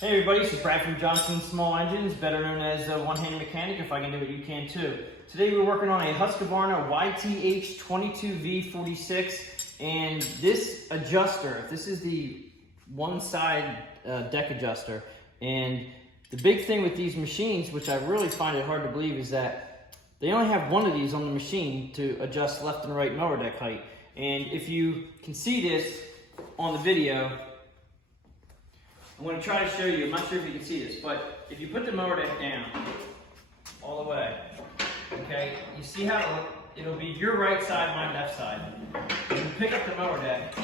Hey everybody, this is Brad from Johnson Small Engines, better known as One-Handed Mechanic. If I can do it, you can too. Today we're working on a Husqvarna YTH22V46, and this adjuster, this is the one side deck adjuster. And the big thing with these machines, which I really find it hard to believe, is that they only have one of these on the machine to adjust left and right mower deck height. And if you can see this on the video, I'm going to try to show you. I'm not sure if you can see this, but if you put the mower deck down all the way, okay, you see how it'll be your right side, my left side. When you pick up the mower deck,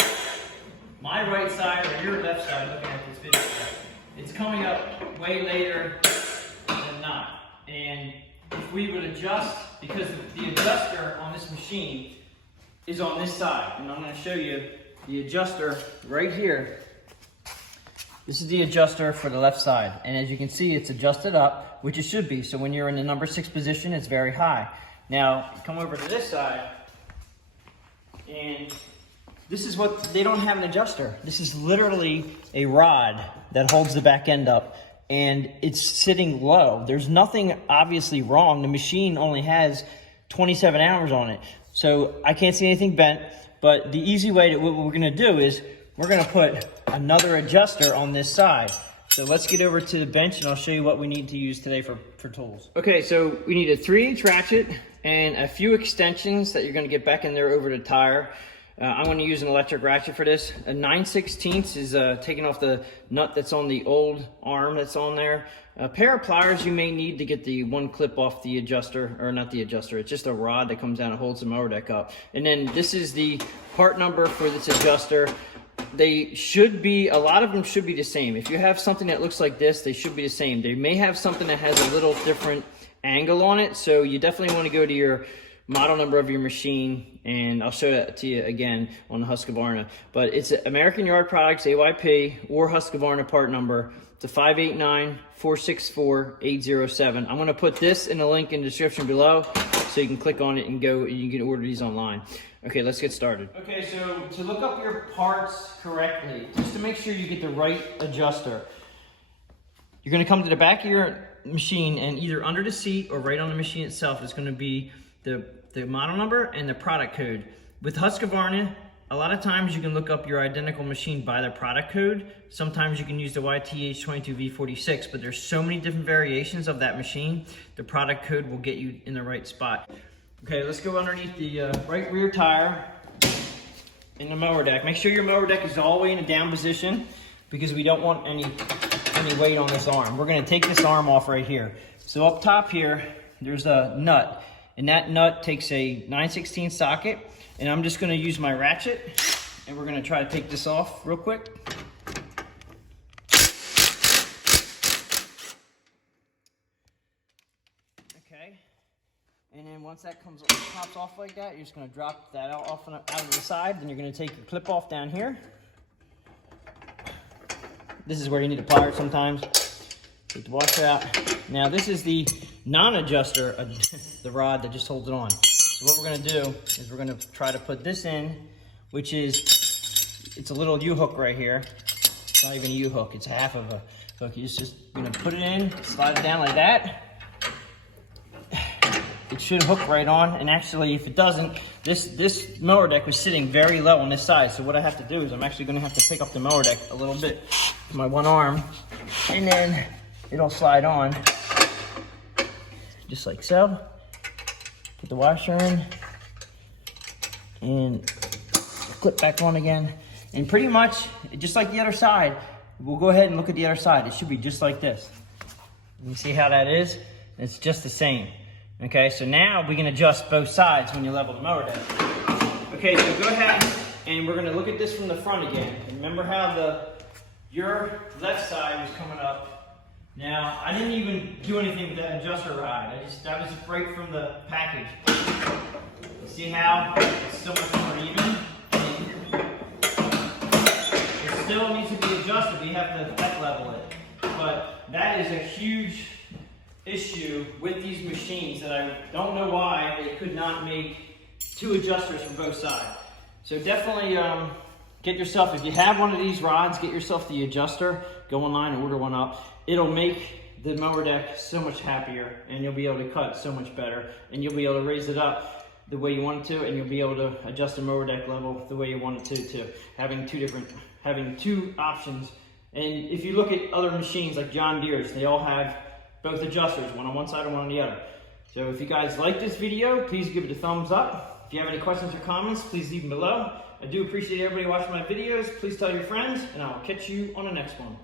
my right side or your left side, looking at this video, it's coming up way later than not. And if we would adjust, because the adjuster on this machine is on this side, and I'm going to show you the adjuster right here. This is the adjuster for the left side, and as you can see, it's adjusted up, which it should be. So when you're in the number 6 position, it's very high. Now, come over to this side, and this is what, they don't have an adjuster. This is literally a rod that holds the back end up, and it's sitting low. There's nothing obviously wrong. The machine only has 27 hours on it, so I can't see anything bent. But the easy way to, what we're gonna do is, we're gonna put another adjuster on this side. So let's get over to the bench and I'll show you what we need to use today for tools. Okay, so we need a 3-inch ratchet and a few extensions that you're gonna get back in there over the tire. I'm gonna use an electric ratchet for this. A 9/16 is taking off the nut that's on the old arm that's on there. A pair of pliers you may need to get the one clip off the adjuster, or not the adjuster, it's just a rod that comes down and holds the mower deck up. And then this is the part number for this adjuster. They should be, a lot of them should be the same. If you have something that looks like this, they should be the same. They may have something that has a little different angle on it, so you definitely want to go to your model number of your machine, and I'll show that to you again on the Husqvarna. But it's American Yard Products, AYP, or Husqvarna part number. It's a 589-464-807. I'm going to put this in the link in the description below, so you can click on it and go, and you can order these online. Okay, let's get started. Okay, so to look up your parts correctly, just to make sure you get the right adjuster, you're gonna come to the back of your machine, and either under the seat or right on the machine itself is gonna be the model number and the product code. With Husqvarna, a lot of times you can look up your identical machine by the product code. Sometimes you can use the YTH22V46, but there's so many different variations of that machine, the product code will get you in the right spot. Okay, let's go underneath the right rear tire in the mower deck. Make sure your mower deck is all the way in a down position, because we don't want any weight on this arm. We're gonna take this arm off right here. So up top here, there's a nut, and that nut takes a 9/16 socket, and I'm just gonna use my ratchet, and we're gonna try to take this off real quick. Okay. And then once that pops off like that, you're just gonna drop that out of the side. Then you're gonna take your clip off down here. This is where you need a plier sometimes. Take the washer out. Now this is the non-adjuster, the rod that just holds it on. So what we're gonna do is we're gonna try to put this in, which is, it's a little U-hook right here. It's not even a U-hook, it's half of a hook. You're just gonna put it in, slide it down like that. It should hook right on, and actually if it doesn't, this mower deck was sitting very low on this side, so what I have to do is I'm actually going to have to pick up the mower deck a little bit with my one arm, and then it'll slide on, just like so. Put the washer in, and clip back on again, and pretty much, just like the other side, we'll go ahead and look at the other side. It should be just like this. You see how that is? It's just the same. Okay, so now we can adjust both sides when you level the mower deck. Okay, so go ahead and we're gonna look at this from the front again. Remember how your left side was coming up. Now, I didn't even do anything with that adjuster rod. That was right from the package. See how it's still much more even? It still needs to be adjusted, we have to deck level it. But that is a huge issue with these machines that I don't know why they could not make 2 adjusters for both sides. So definitely get yourself, if you have one of these rods, get yourself the adjuster. go online and order one up. It'll make the mower deck so much happier, and you'll be able to cut so much better, and you'll be able to raise it up the way you want it to, and you'll be able to adjust the mower deck level the way you want it to having two options. And if you look at other machines like John Deere's, they all have both adjusters, one on one side and one on the other. So if you guys like this video, please give it a thumbs up. If you have any questions or comments, please leave them below. I do appreciate everybody watching my videos. Please tell your friends, and I'll catch you on the next one.